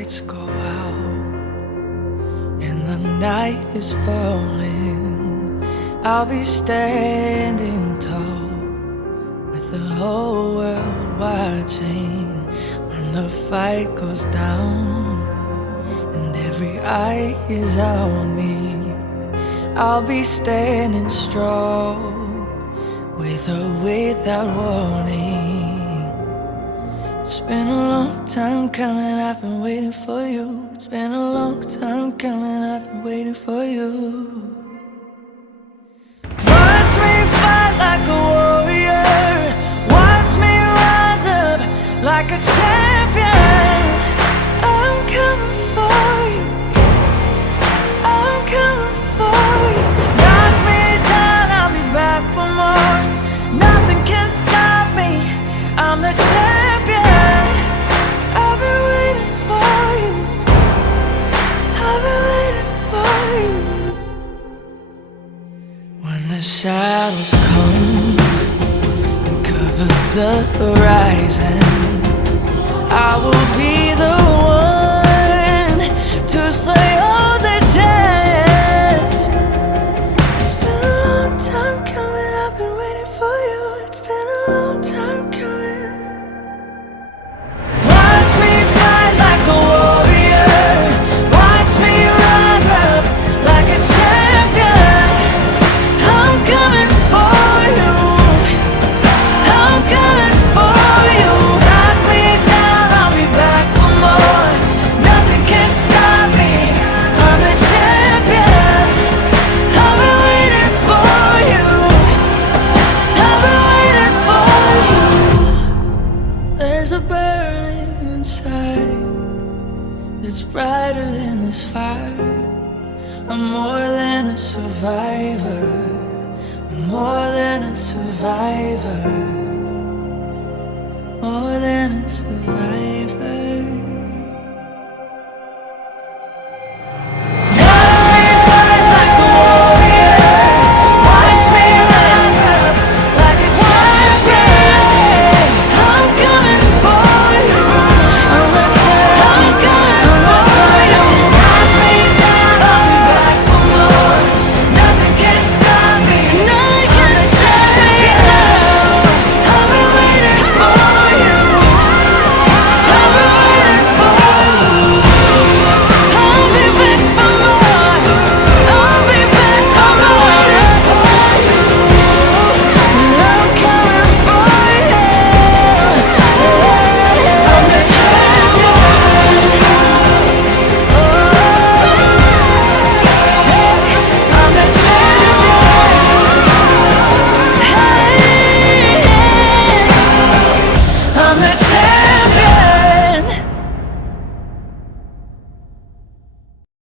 lights go out and the night is falling, I'll be standing tall with the whole world watching. When the fight goes down and every eye is on me, I'll be standing strong with or without warning. It's been a long time coming, I've been waiting for you. It's been a long time coming, I've been waiting for you. Watch me fight like a warrior, watch me rise up like a champion. I'm coming for you, I'm coming for you. Knock me down, I'll be back for more. Nothing can stop me, I'm the champion. I've been waiting for you, I've been waiting for you. When the shadows come and cover the horizon, I will be the one to slay all the giants. It's been a long time coming, I've been waiting for you. It's been a long time coming. Watch me fight like a warrior, watch me rise up like a champion. I'm coming for you, I'm coming for you. Knock me down, I'll be back for more. Nothing can stop me, I'm the champion. I've been waiting for you, I've been waiting for you. There's a burning inside that's brighter than this fire. I'm more than a survivor, I'm more than a survivor, more than a survivor.